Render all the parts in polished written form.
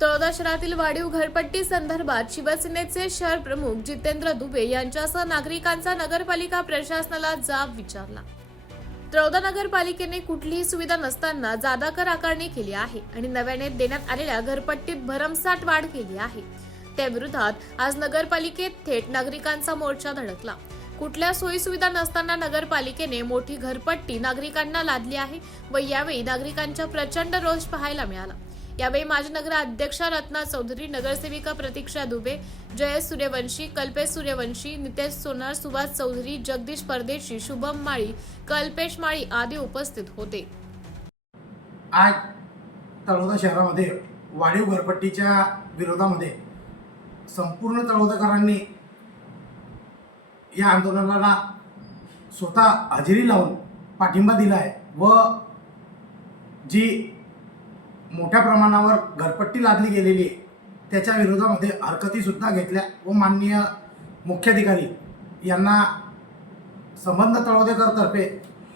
तळोदा शहरातील वाढीव घरपट्टी संदर्भात शिवसेनेचे शहर प्रमुख जितेंद्र दुबे यांच्यासह नागरिकांचा नगरपालिका प्रशासनाला जाब विचारला। तळोदा नगरपालिकेने कुठलीही सुविधा नसताना जादा कर आकारणी केली आहे आणि नव्याने देण्यात आलेल्या घरपट्टीत भरमसाठ वाढ केली आहे। त्याविरोधात आज नगरपालिकेत थेट नागरिकांचा मोर्चा धडकला। कुठल्या सोयी सुविधा नसताना नगरपालिकेने मोठी घरपट्टी नागरिकांना लादली आहे व यावेळी नागरिकांचा प्रचंड रोष पाहायला मिळाला। यावेळी माजी नगर अध्यक्षा रत्ना चौधरी, नगरसेविका प्रतीक्षा दुबे, जयेश सूर्यवंशी, कल्पेश सूर्यवंशी, नितेश सोनार, सुभाष चौधरी, जगदीश परदेशी, शुभम माळी, कल्पेश माळी आदी उपस्थित होते। आज तळोदा शहरामध्ये वाढीव घरपट्टीच्या विरोधामध्ये संपूर्ण तळोदाकरांनी या आंदोलनाला स्वतः हजेरी लावून पाठिंबा दिला आहे व जी मोठ्या प्रमाणावर घरपट्टी लादली गेलेली आहे त्याच्या विरोधामध्ये हरकतीसुद्धा घेतल्या व माननीय मुख्याधिकारी यांना संबंध तळोदेकरतर्फे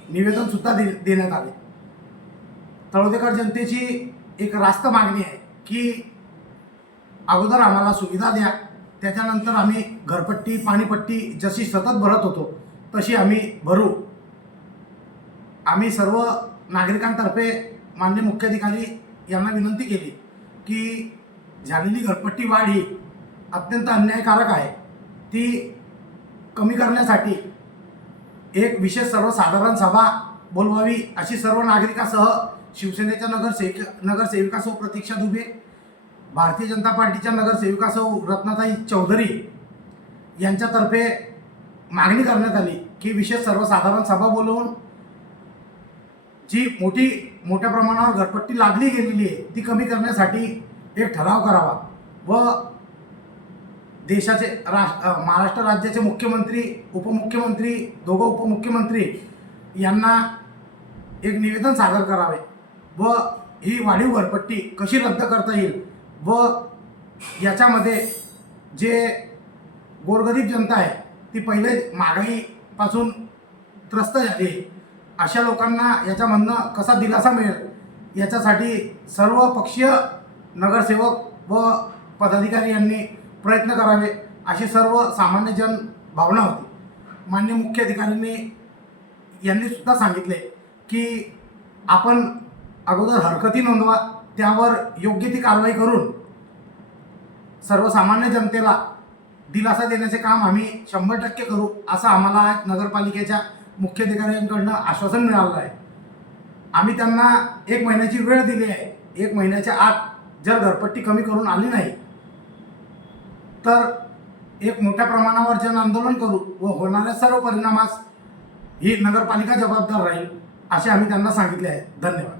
निवेदनसुद्धा देण्यात आले। तळोदेकर जनतेची एक रास्त मागणी आहे की अगोदर आम्हाला सुविधा द्या, त्याच्यानंतर आम्ही घरपट्टी पाणीपट्टी जशी सतत भरत होतो तशी आम्ही भरू। आम्ही सर्व नागरिकांतर्फे माननीय मुख्याधिकारी यांना विनंती केली की झालेली घरपट्टी वाढ ही अत्यंत अन्यायकारक आहे, ती कमी करण्यासाठी एक विशेष सर्वसाधारण सभा बोलवावी अशी सर्व नागरिकांसह शिवसेनेच्या नगरसेविकासह प्रतीक्षा दुबे, भारतीय जनता पार्टीच्या नगरसेविकासह रत्नाताई चौधरी यांच्यातर्फे मागणी करण्यात आली की विशेष सर्वसाधारण सभा बोलवून जी मोठ्या प्रमाणावर घरपट्टी लादली गेलेली आहे ती कमी करण्यासाठी एक ठराव करावा व देशाचे महाराष्ट्र राज्याचे मुख्यमंत्री, उपमुख्यमंत्री, दोघं उपमुख्यमंत्री यांना एक निवेदन सादर करावे व ही वाढीव घरपट्टी कशी रद्द करता येईल व याच्यामध्ये जे गोरगरीब जनता आहे ती पहिले महागाईपासून त्रस्त झाली आहे, अशा लोकांना याच्यामधनं कसा दिलासा मिळेल याच्यासाठी सर्व पक्षीय नगरसेवक व पदाधिकारी यांनी प्रयत्न करावे अशी सर्व सामान्य जन भावना होती। माननीय मुख्याधिकाऱ्यांनी यांनी सुद्धा सांगितले की आपण अगोदर हरकती नोंदवा, त्यावर योग्य ती कारवाई करून सर्वसामान्य जनतेला दिलासा देण्याचे काम आम्ही 100% करू असं आम्हाला नगरपालिकेच्या मुख्याधिकाऱ्यांकडून आश्वासन मिळालं आहे। आम्ही त्यांना 1 महिन्याची वेळ दिली आहे। 1 महिन्याच्या आत जर घरपट्टी कमी करून आली नाही तर एक मोठ्या प्रमाणावर जन आंदोलन करू व होणाऱ्या सर्व परिणामास ही नगरपालिका जबाबदार राहील असे आम्ही त्यांना सांगितले आहे। धन्यवाद।